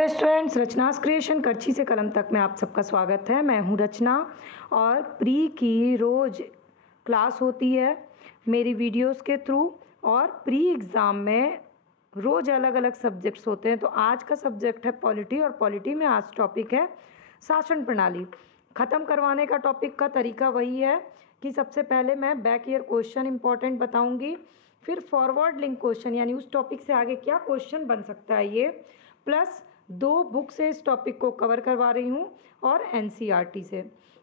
Hello students, रचनास creation करछी से कलम तक में आप सबका स्वागत है। मैं हूं रचना और प्री की रोज़ क्लास होती है मेरी वीडियोस के थ्रू और प्री एग्ज़ाम में रोज़ अलग अलग सब्जेक्ट्स होते हैं। तो आज का सब्जेक्ट है पॉलिटी और पॉलिटी में आज टॉपिक है शासन प्रणाली। ख़त्म करवाने का टॉपिक का तरीका वही है कि सबसे पहले मैं बैक ईयर क्वेश्चन इंपॉर्टेंट बताऊँगी, फिर फॉरवर्ड लिंक क्वेश्चन यानी उस टॉपिक से आगे क्या क्वेश्चन बन सकता है ये, प्लस 2 बुक से इस टॉपिक को कवर करवा रही हूँ और एनसीईआरटी से।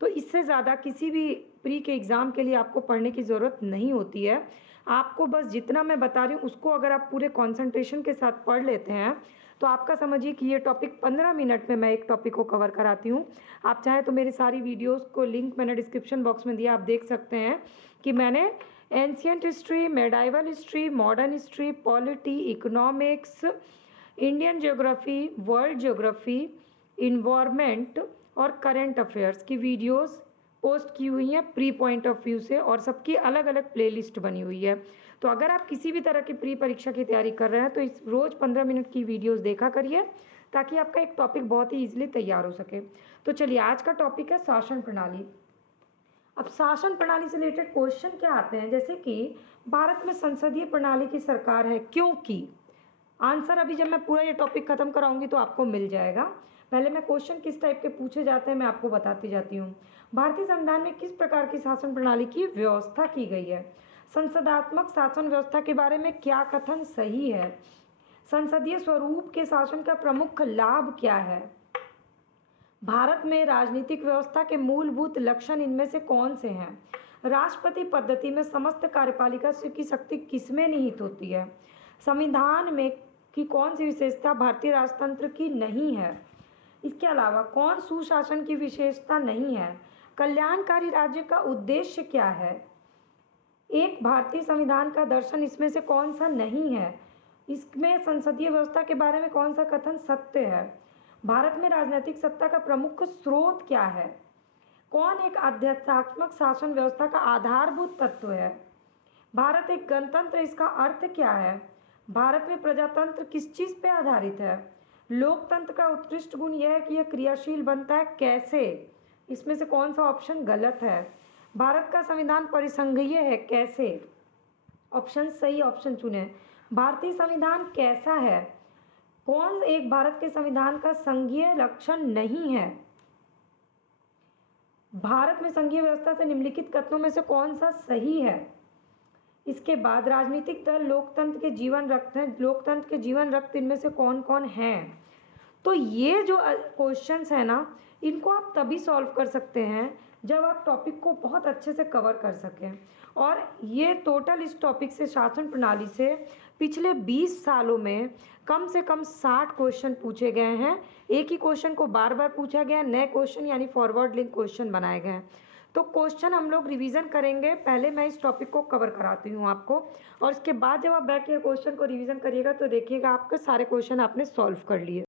तो इससे ज़्यादा किसी भी प्री के एग्ज़ाम के लिए आपको पढ़ने की ज़रूरत नहीं होती है। आपको बस जितना मैं बता रही हूँ उसको अगर आप पूरे कंसंट्रेशन के साथ पढ़ लेते हैं तो आपका समझिए कि ये टॉपिक 15 मिनट में मैं एक टॉपिक को कवर कराती हूँ। आप चाहें तो मेरी सारी वीडियोस को लिंक मैंने डिस्क्रिप्शन बॉक्स में दिया, आप देख सकते हैं कि मैंने ancient history, medieval history, modern history, polity, economics, Indian geography, world geography, environment और करंट अफेयर्स की वीडियोस पोस्ट की हुई हैं प्री पॉइंट ऑफ व्यू से और सबकी अलग अलग प्लेलिस्ट बनी हुई है। तो अगर आप किसी भी तरह की प्री परीक्षा की तैयारी कर रहे हैं तो इस रोज़ 15 मिनट की वीडियोस देखा करिए ताकि आपका एक टॉपिक बहुत ही ईजिली तैयार हो सके। तो चलिए, आज का टॉपिक है शासन प्रणाली। अब शासन प्रणाली से रिलेटेड क्वेश्चन क्या आते हैं, जैसे कि भारत में संसदीय प्रणाली की सरकार है क्योंकि, आंसर अभी जब मैं पूरा ये टॉपिक ख़त्म कराऊंगी तो आपको मिल जाएगा। पहले मैं क्वेश्चन किस टाइप के पूछे जाते हैं मैं आपको बताती जाती हूँ। भारतीय संविधान में किस प्रकार की शासन प्रणाली की व्यवस्था की गई है? संसदात्मक शासन व्यवस्था के बारे में क्या कथन सही है? संसदीय स्वरूप के शासन का प्रमुख लाभ क्या है? भारत में राजनीतिक व्यवस्था के मूलभूत लक्षण इनमें से कौन से हैं? राष्ट्रपति पद्धति में समस्त कार्यपालिका की शक्ति किसमें निहित होती है? संविधान में की कौन सी विशेषता भारतीय राजतंत्र की नहीं है? इसके अलावा कौन सुशासन की विशेषता नहीं है? कल्याणकारी राज्य का उद्देश्य क्या है? एक भारतीय संविधान का दर्शन इसमें से कौन सा नहीं है? इसमें संसदीय व्यवस्था के बारे में कौन सा कथन सत्य है? भारत में राजनीतिक सत्ता का प्रमुख स्रोत क्या है? कौन एक आध्यात्मिक शासन व्यवस्था का आधारभूत तत्व है? भारत एक गणतंत्र, इसका अर्थ क्या है? भारत में प्रजातंत्र किस चीज़ पे आधारित है? लोकतंत्र का उत्कृष्ट गुण यह है कि यह क्रियाशील बनता है कैसे? इसमें से कौन सा ऑप्शन गलत है? भारत का संविधान परिसंघीय है कैसे? ऑप्शन सही ऑप्शन चुने। भारतीय संविधान कैसा है? कौन एक भारत के संविधान का संघीय लक्षण नहीं है? भारत में संघीय व्यवस्था से निम्नलिखित कथनों में से कौन सा सही है? इसके बाद राजनीतिक दल लोकतंत्र के जीवन रखते हैं, लोकतंत्र के जीवन रखते इनमें से कौन कौन हैं? तो ये जो क्वेश्चंस हैं ना, इनको आप तभी सॉल्व कर सकते हैं जब आप टॉपिक को बहुत अच्छे से कवर कर सकें। और ये टोटल इस टॉपिक से, शासन प्रणाली से, पिछले 20 सालों में कम से कम 60 क्वेश्चन पूछे गए हैं। एक ही क्वेश्चन को बार बार पूछा गया, नए क्वेश्चन यानी फॉरवर्ड लिंक क्वेश्चन बनाए गए हैं। तो क्वेश्चन हम लोग रिवीजन करेंगे। पहले मैं इस टॉपिक को कवर कराती हूँ आपको और इसके बाद जब आप बैक ईयर क्वेश्चन को रिवीजन करिएगा तो देखिएगा आपके सारे क्वेश्चन आपने सॉल्व कर लिए।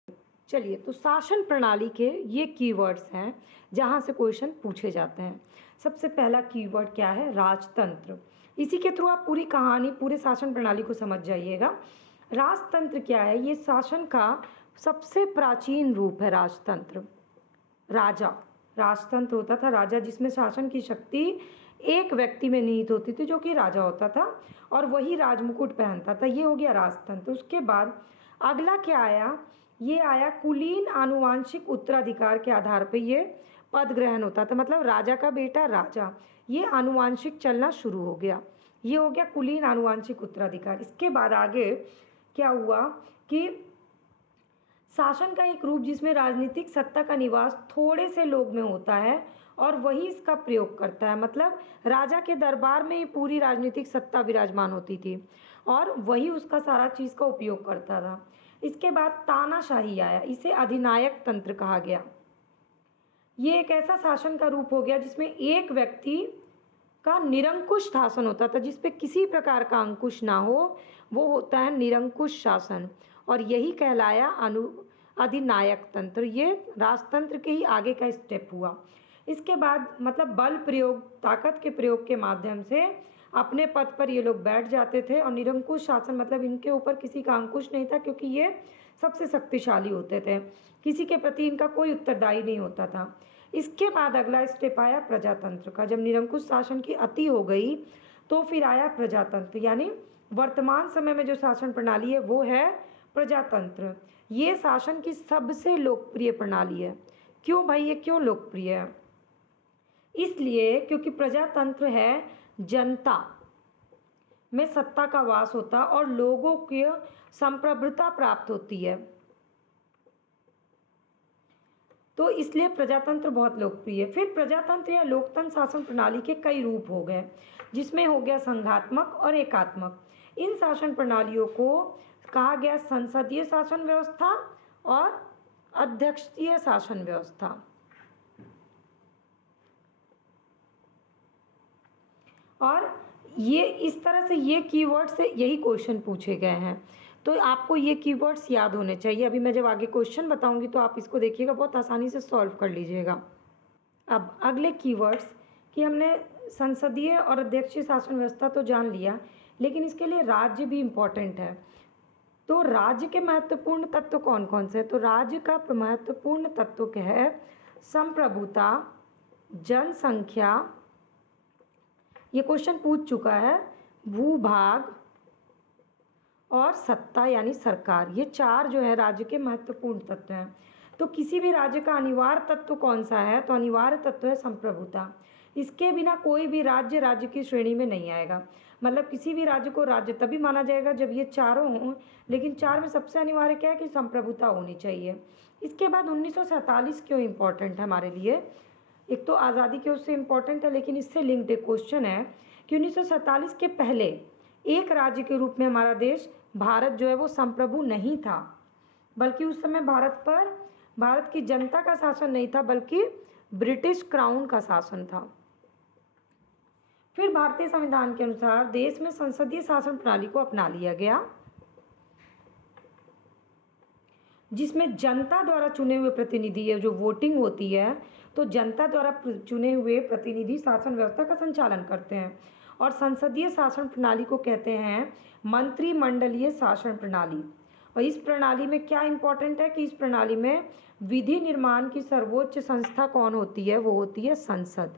चलिए, तो शासन प्रणाली के ये कीवर्ड्स हैं जहाँ से क्वेश्चन पूछे जाते हैं। सबसे पहला कीवर्ड क्या है? राजतंत्र। इसी के थ्रू आप पूरी कहानी, पूरे शासन प्रणाली को समझ जाइएगा। राजतंत्र क्या है? ये शासन का सबसे प्राचीन रूप है। राजतंत्र, राजा, राजतंत्र होता था राजा, जिसमें शासन की शक्ति एक व्यक्ति में निहित होती थी जो कि राजा होता था और वही राजमुकुट पहनता था। ये हो गया राजतंत्र। उसके बाद अगला क्या आया? ये आया कुलीन आनुवांशिक उत्तराधिकार के आधार पे ये पद ग्रहण होता था, मतलब राजा का बेटा राजा, ये आनुवांशिक चलना शुरू हो गया। ये हो गया कुलीन आनुवांशिक उत्तराधिकार। इसके बाद आगे क्या हुआ कि शासन का एक रूप जिसमें राजनीतिक सत्ता का निवास थोड़े से लोग में होता है और वही इसका प्रयोग करता है, मतलब राजा के दरबार में ही पूरी राजनीतिक सत्ता विराजमान होती थी और वही उसका सारा चीज़ का उपयोग करता था। इसके बाद तानाशाही आया, इसे अधिनायक तंत्र कहा गया। ये एक ऐसा शासन का रूप हो गया जिसमें एक व्यक्ति का निरंकुश शासन होता था, जिसपे किसी प्रकार का अंकुश ना हो, वो होता है निरंकुश शासन और यही कहलाया अधिनायक तंत्र। ये राजतंत्र के ही आगे का स्टेप हुआ। इसके बाद मतलब बल प्रयोग, ताकत के प्रयोग के माध्यम से अपने पद पर ये लोग बैठ जाते थे और निरंकुश शासन मतलब इनके ऊपर किसी का अंकुश नहीं था क्योंकि ये सबसे शक्तिशाली होते थे, किसी के प्रति इनका कोई उत्तरदायी नहीं होता था। इसके बाद अगला स्टेप आया प्रजातंत्र का। जब निरंकुश शासन की अति हो गई तो फिर आया प्रजातंत्र, यानी वर्तमान समय में जो शासन प्रणाली है वो है प्रजातंत्र। ये शासन की सबसे लोकप्रिय प्रणाली है। क्यों भाई, ये क्यों लोकप्रिय है? इसलिए क्योंकि प्रजातंत्र है जनता में सत्ता का वास होता और लोगों की संप्रभुता प्राप्त होती है, तो इसलिए प्रजातंत्र बहुत लोकप्रिय है। फिर प्रजातंत्र या लोकतंत्र शासन प्रणाली के कई रूप हो गए, जिसमें हो गया संघात्मक और एकात्मक। इन शासन प्रणालियों को कहा गया संसदीय शासन व्यवस्था और अध्यक्षीय शासन व्यवस्था। और ये इस तरह से ये कीवर्ड से यही क्वेश्चन पूछे गए हैं, तो आपको ये कीवर्ड्स याद होने चाहिए। अभी मैं जब आगे क्वेश्चन बताऊंगी तो आप इसको देखिएगा, बहुत आसानी से सॉल्व कर लीजिएगा। अब अगले कीवर्ड्स कि हमने संसदीय और अध्यक्षीय शासन व्यवस्था तो जान लिया, लेकिन इसके लिए राज्य भी इम्पॉर्टेंट है। तो राज्य के महत्वपूर्ण तत्व कौन कौन से? तो राज्य का महत्वपूर्ण तत्व क्या है? संप्रभुता, जनसंख्या, ये क्वेश्चन पूछ चुका है, भूभाग और सत्ता यानी सरकार। ये चार जो है राज्य के महत्वपूर्ण तत्व हैं। तो किसी भी राज्य का अनिवार्य तत्व कौन सा है? तो अनिवार्य तत्व है संप्रभुता। इसके बिना कोई भी राज्य राज्य की श्रेणी में नहीं आएगा। मतलब किसी भी राज्य को राज्य तभी माना जाएगा जब ये चारों हों, लेकिन चार में सबसे अनिवार्य क्या है कि संप्रभुता होनी चाहिए। इसके बाद 1947 क्यों इम्पोर्टेंट है हमारे लिए? एक तो आज़ादी के उससे इम्पोर्टेंट है, लेकिन इससे लिंक्ड एक क्वेश्चन है कि 1947 के पहले एक राज्य के रूप में हमारा देश भारत जो है वो संप्रभु नहीं था, बल्कि उस समय भारत की जनता का शासन नहीं था, बल्कि ब्रिटिश क्राउन का शासन था। फिर भारतीय संविधान के अनुसार देश में संसदीय शासन प्रणाली को अपना लिया गया, जिसमें जनता द्वारा चुने हुए प्रतिनिधि है, जो वोटिंग होती है तो जनता द्वारा चुने हुए प्रतिनिधि शासन व्यवस्था का संचालन करते हैं। और संसदीय शासन प्रणाली को कहते हैं मंत्रिमंडलीय शासन प्रणाली। और इस प्रणाली में क्या इंपॉर्टेंट है कि इस प्रणाली में विधि निर्माण की सर्वोच्च संस्था कौन होती है? वो होती है संसद।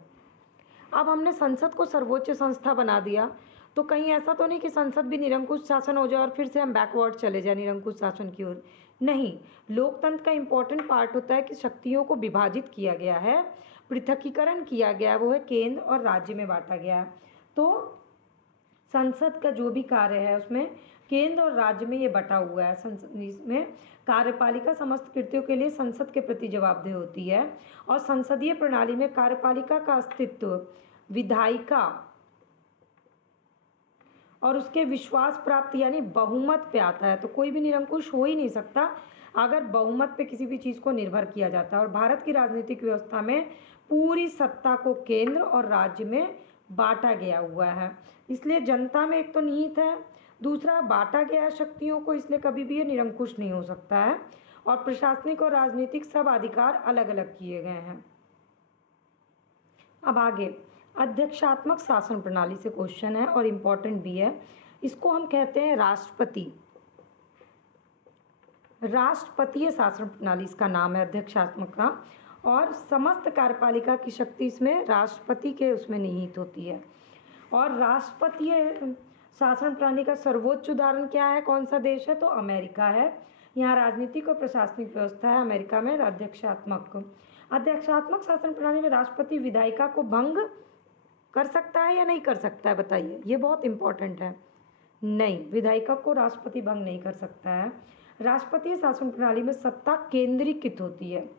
अब हमने संसद को सर्वोच्च संस्था बना दिया, तो कहीं ऐसा तो नहीं कि संसद भी निरंकुश शासन हो जाए और फिर से हम बैकवर्ड चले जाए निरंकुश शासन की ओर। नहीं, लोकतंत्र का इम्पोर्टेंट पार्ट होता है कि शक्तियों को विभाजित किया गया है, पृथकीकरण किया गया है, वो है केंद्र और राज्य में बांटा गया है। तो संसद का जो भी कार्य है उसमें केंद्र और राज्य में ये बटा हुआ है। इसमें कार्यपालिका समस्त कृत्यों के लिए संसद के प्रति जवाबदेह होती है। और संसदीय प्रणाली में कार्यपालिका का अस्तित्व विधायिका और उसके विश्वास प्राप्त यानी बहुमत पे आता है। तो कोई भी निरंकुश हो ही नहीं सकता अगर बहुमत पे किसी भी चीज़ को निर्भर किया जाता है। और भारत की राजनीतिक व्यवस्था में पूरी सत्ता को केंद्र और राज्य में बांटा गया हुआ है, इसलिए जनता में एक तो निहित है, दूसरा बांटा गया है शक्तियों को, इसलिए कभी भी ये निरंकुश नहीं हो सकता है। और प्रशासनिक और राजनीतिक सब अधिकार अलग अलग किए गए हैं। अब आगे अध्यक्षात्मक शासन प्रणाली से क्वेश्चन है और इम्पॉर्टेंट भी है। इसको हम कहते हैं राष्ट्रपति। राष्ट्रपतीय शासन प्रणाली इसका नाम है, अध्यक्षात्मक का। और समस्त कार्यपालिका की शक्ति इसमें राष्ट्रपति के उसमें निहित होती है। और राष्ट्रपतीय शासन प्रणाली का सर्वोच्च उदाहरण क्या है? कौन सा देश है? तो अमेरिका है। यहाँ राजनीतिक और प्रशासनिक व्यवस्था है अमेरिका में अध्यक्षात्मक। अध्यक्षात्मक शासन प्रणाली में राष्ट्रपति विधायिका को भंग कर सकता है या नहीं कर सकता है? बताइए, ये बहुत इंपॉर्टेंट है। नहीं, विधायिका को राष्ट्रपति भंग नहीं कर सकता है। राष्ट्रपतीय शासन प्रणाली में सत्ता केंद्रीकृत होती है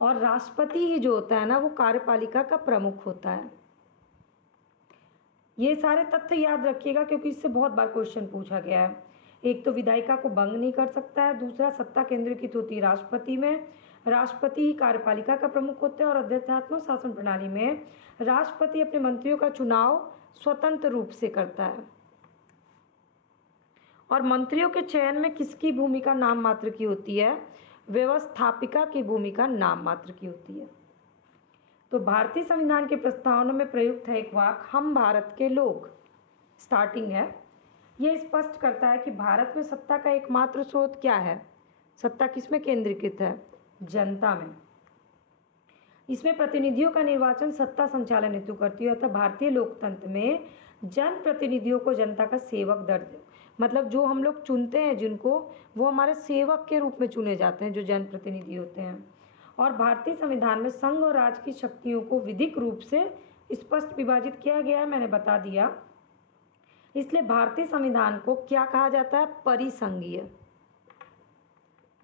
और राष्ट्रपति ही जो होता है ना वो कार्यपालिका का प्रमुख होता है। ये सारे तथ्य याद रखिएगा क्योंकि इससे बहुत बार क्वेश्चन पूछा गया है। एक तो विधायिका को भंग नहीं कर सकता है, दूसरा सत्ता केंद्रीकृत होती है राष्ट्रपति में, राष्ट्रपति ही कार्यपालिका का प्रमुख होते हैं। और अध्यक्षात्मक शासन प्रणाली में राष्ट्रपति अपने मंत्रियों का चुनाव स्वतंत्र रूप से करता है। और मंत्रियों के चयन में किसकी भूमिका नाम मात्र की होती है? व्यवस्थापिका की भूमिका नाम मात्र की होती है। तो भारतीय संविधान के प्रस्तावना में प्रयुक्त है एक वाक्य, हम भारत के लोग। स्टार्टिंग है, ये स्पष्ट करता है कि भारत में सत्ता का एकमात्र स्रोत क्या है, सत्ता किसमें केंद्रीकृत है, जनता में। इसमें प्रतिनिधियों का निर्वाचन सत्ता संचालन हेतु करती है, अतः भारतीय लोकतंत्र में जन प्रतिनिधियों को जनता का सेवक दर्ज, मतलब जो हम लोग चुनते हैं जिनको, वो हमारे सेवक के रूप में चुने जाते हैं, जो जन प्रतिनिधि होते हैं। और भारतीय संविधान में संघ और राज्य की शक्तियों को विधिक रूप से स्पष्ट विभाजित किया गया है, मैंने बता दिया। इसलिए भारतीय संविधान को क्या कहा जाता है, परिसंघीय।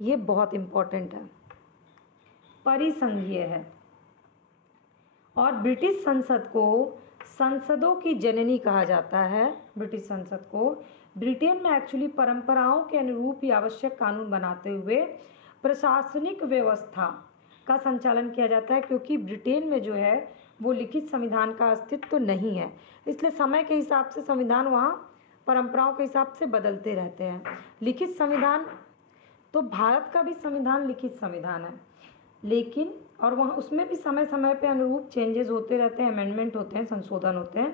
ये बहुत इंपॉर्टेंट है, परिसंघीय है। और ब्रिटिश संसद को संसदों की जननी कहा जाता है। ब्रिटिश संसद को ब्रिटेन में एक्चुअली परंपराओं के अनुरूप ही आवश्यक कानून बनाते हुए प्रशासनिक व्यवस्था का संचालन किया जाता है, क्योंकि ब्रिटेन में जो है वो लिखित संविधान का अस्तित्व तो नहीं है, इसलिए समय के हिसाब से संविधान वहाँ परंपराओं के हिसाब से बदलते रहते हैं। लिखित संविधान, तो भारत का भी संविधान लिखित संविधान है, लेकिन और वहाँ उसमें भी समय समय पे अनुरूप चेंजेस होते रहते हैं, अमेंडमेंट होते हैं, संशोधन होते हैं।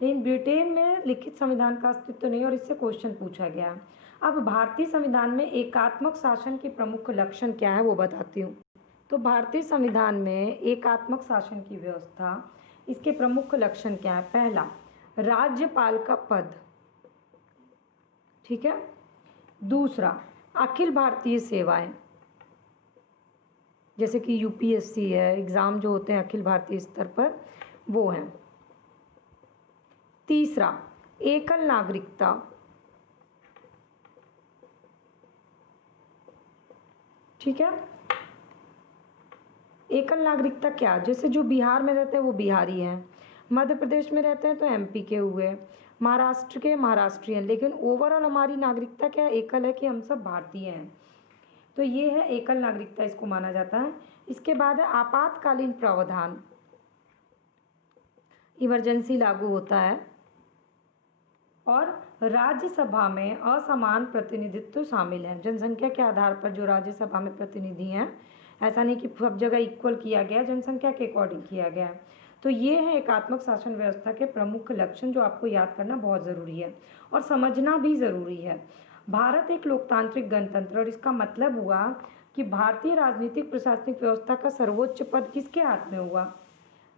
लेकिन ब्रिटेन में लिखित संविधान का अस्तित्व नहीं, और इससे क्वेश्चन पूछा गया। अब भारतीय संविधान में एकात्मक शासन के प्रमुख लक्षण क्या है वो बताती हूँ। तो भारतीय संविधान में एकात्मक शासन की व्यवस्था, इसके प्रमुख लक्षण क्या है। पहला, राज्यपाल का पद, ठीक है। दूसरा, अखिल भारतीय सेवाएं, जैसे कि यूपीएससी है, एग्ज़ाम जो होते हैं अखिल भारतीय स्तर पर वो हैं। तीसरा, एकल नागरिकता, ठीक है। एकल नागरिकता क्या, जैसे जो बिहार में रहते हैं वो बिहारी हैं, मध्य प्रदेश में रहते हैं तो एमपी के हुए, महाराष्ट्र के महाराष्ट्रियन, लेकिन ओवरऑल हमारी नागरिकता क्या एकल है कि हम सब भारतीय हैं। तो ये है एकल नागरिकता, इसको माना जाता है। इसके बाद है आपातकालीन प्रावधान, इमरजेंसी लागू होता है। और राज्यसभा में असमान प्रतिनिधित्व शामिल है, जनसंख्या के आधार पर जो राज्यसभा में प्रतिनिधि हैं, ऐसा नहीं कि सब जगह इक्वल किया गया, जनसंख्या के अकॉर्डिंग किया गया है। तो ये है एकात्मक शासन व्यवस्था के प्रमुख लक्षण, जो आपको याद करना बहुत ज़रूरी है और समझना भी ज़रूरी है। भारत एक लोकतांत्रिक गणतंत्र, और इसका मतलब हुआ कि भारतीय राजनीतिक प्रशासनिक व्यवस्था का सर्वोच्च पद किसके हाथ में हुआ,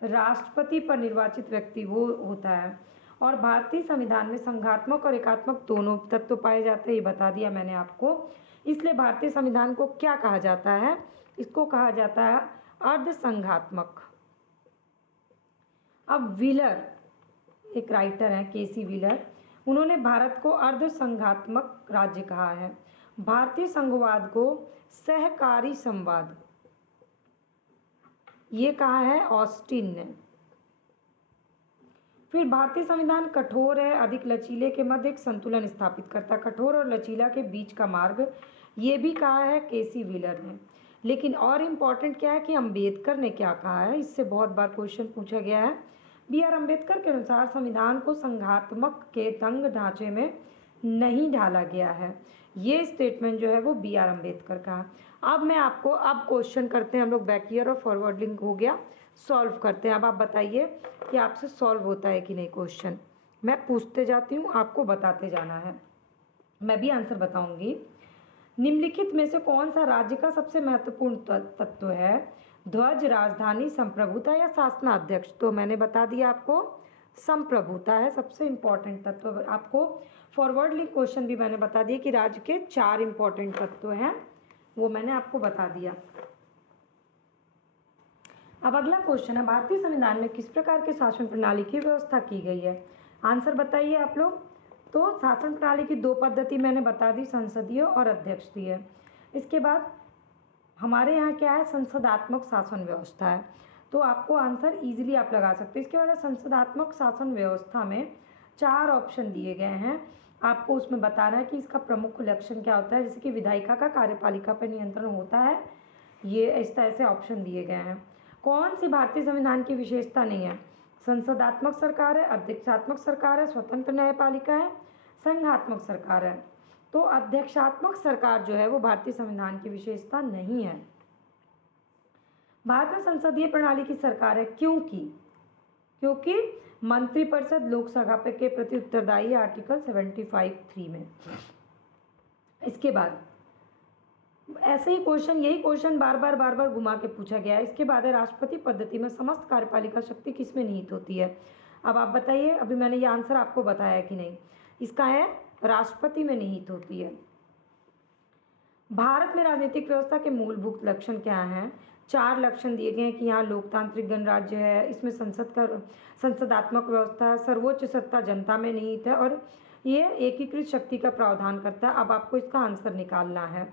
राष्ट्रपति पर निर्वाचित व्यक्ति वो होता है। और भारतीय संविधान में संघात्मक और एकात्मक दोनों तत्व पाए जाते हैं, ये बता दिया मैंने आपको। इसलिए भारतीय संविधान को क्या कहा जाता है, इसको कहा जाता है अर्धसंघात्मक। अब व्हीलर, एक राइटर हैं केसी व्हीलर, उन्होंने भारत को अर्धसंघात्मक राज्य कहा है। भारतीय संघवाद को सहकारी संवाद, ये कहा है ऑस्टिन ने। फिर भारतीय संविधान कठोर है, अधिक लचीले के मध्य एक संतुलन स्थापित करता है, कठोर और लचीला के बीच का मार्ग, ये भी कहा है केसी व्हीलर ने। लेकिन और इम्पॉर्टेंट क्या है कि अंबेडकर ने क्या कहा है, इससे बहुत बार क्वेश्चन पूछा गया है। बी आर अम्बेडकर के अनुसार संविधान को संघात्मक के तंग ढांचे में नहीं ढाला गया है, ये स्टेटमेंट जो है वो बी आर अम्बेडकर का। अब मैं आपको, अब क्वेश्चन करते हैं हम लोग, बैक ईयर और फॉरवर्ड लिंक हो गया, सॉल्व करते हैं। अब आप बताइए कि आपसे सॉल्व होता है कि नहीं क्वेश्चन, मैं पूछते जाती हूँ, आपको बताते जाना है, मैं भी आंसर बताऊंगी। निम्नलिखित में से कौन सा राज्य का सबसे महत्वपूर्ण तत्व है, ध्वज, राजधानी, संप्रभुता या शासनाध्यक्ष। तो मैंने बता दिया आपको, संप्रभुता है सबसे इम्पॉर्टेंट तत्व। आपको फॉरवर्ड लिंक क्वेश्चन भी मैंने बता दिया कि राज्य के 4 इम्पॉर्टेंट तत्व हैं, वो मैंने आपको बता दिया। अब अगला क्वेश्चन है, भारतीय संविधान में किस प्रकार के शासन प्रणाली की व्यवस्था की गई है, आंसर बताइए आप लोग। तो शासन प्रणाली की 2 पद्धति मैंने बता दी, संसदीय और अध्यक्षीय। इसके बाद हमारे यहाँ क्या है, संसदात्मक शासन व्यवस्था है, तो आपको आंसर इजीली आप लगा सकते हैं। इसके बाद संसदात्मक शासन व्यवस्था में 4 ऑप्शन दिए गए हैं, आपको उसमें बताना है कि इसका प्रमुख लक्षण क्या होता है। जैसे कि विधायिका का कार्यपालिका पर नियंत्रण होता है, ये इस तरह से ऑप्शन दिए गए हैं। कौन सी भारतीय संविधान की विशेषता नहीं है, संसदात्मक सरकार है, अध्यक्षात्मक सरकार है, स्वतंत्र न्यायपालिका है, संघात्मक सरकार है। तो अध्यक्षात्मक सरकार जो है वो भारतीय संविधान की विशेषता नहीं है। भारत में संसदीय प्रणाली की सरकार है, क्योंकि क्योंकि मंत्रिपरिषद लोकसभा के प्रति उत्तरदायी है आर्टिकल 75(3) में। इसके बाद ऐसे ही क्वेश्चन, यही क्वेश्चन बार बार घुमा के पूछा गया है। इसके बाद है राष्ट्रपति पद्धति में समस्त कार्यपालिका शक्ति किसमें निहित होती है। अब आप बताइए, अभी मैंने ये आंसर आपको बताया कि नहीं। इसका है राष्ट्रपति में निहित होती है। भारत में राजनीतिक व्यवस्था के मूलभूत लक्षण क्या हैं। 4 लक्षण दिए गए हैं कि यहाँ लोकतांत्रिक गणराज्य है, इसमें संसदात्मक व्यवस्था है, सर्वोच्च सत्ता जनता में निहित है और ये एकीकृत शक्ति का प्रावधान करता है। अब आपको इसका आंसर निकालना है।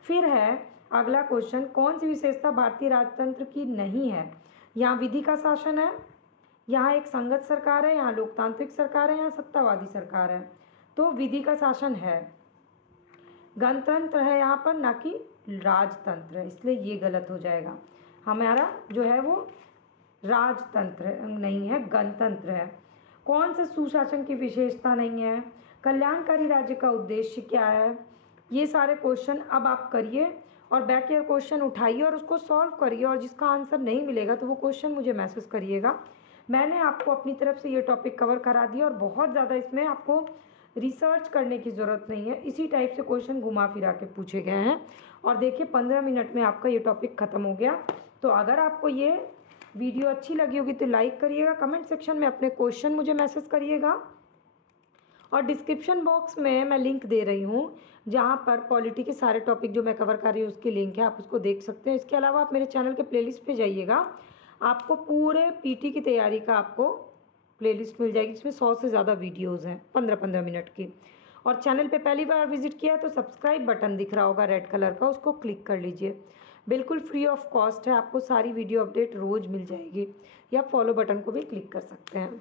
फिर है अगला क्वेश्चन, कौन सी विशेषता भारतीय राजतंत्र की नहीं है। यहाँ विधि का शासन है, यहाँ एक संघत सरकार है, यहाँ लोकतांत्रिक सरकार है, यहाँ सत्तावादी सरकार है। तो विधि का शासन है। गणतंत्र है यहाँ पर, ना कि राजतंत्र है, इसलिए ये गलत हो जाएगा। हमारा जो है वो राजतंत्र नहीं है, गणतंत्र है। कौन से सुशासन की विशेषता नहीं है। कल्याणकारी राज्य का उद्देश्य क्या है। ये सारे क्वेश्चन अब आप करिए और बैक ईयर क्वेश्चन उठाइए और उसको सॉल्व करिए, और जिसका आंसर नहीं मिलेगा तो वो क्वेश्चन मुझे मैसेज करिएगा। मैंने आपको अपनी तरफ से ये टॉपिक कवर करा दिया और बहुत ज़्यादा इसमें आपको रिसर्च करने की ज़रूरत नहीं है। इसी टाइप से क्वेश्चन घुमा फिरा के पूछे गए हैं। और देखिए 15 मिनट में आपका ये टॉपिक ख़त्म हो गया। तो अगर आपको ये वीडियो अच्छी लगी होगी तो लाइक करिएगा, कमेंट सेक्शन में अपने क्वेश्चन मुझे मैसेज करिएगा, और डिस्क्रिप्शन बॉक्स में मैं लिंक दे रही हूँ जहाँ पर पॉलिटी के सारे टॉपिक जो मैं कवर कर रही हूँ उसकी लिंक है, आप उसको देख सकते हैं। इसके अलावा आप मेरे चैनल के प्लेलिस्ट पे जाइएगा, आपको पूरे पीटी की तैयारी का आपको प्लेलिस्ट मिल जाएगी, जिसमें 100 से ज़्यादा वीडियोस हैं 15-15 मिनट की। और चैनल पे पहली बार विजिट किया है तो सब्सक्राइब बटन दिख रहा होगा रेड कलर का, उसको क्लिक कर लीजिए। बिल्कुल फ्री ऑफ कॉस्ट है, आपको सारी वीडियो अपडेट रोज़ मिल जाएगी, या फॉलो बटन को भी क्लिक कर सकते हैं।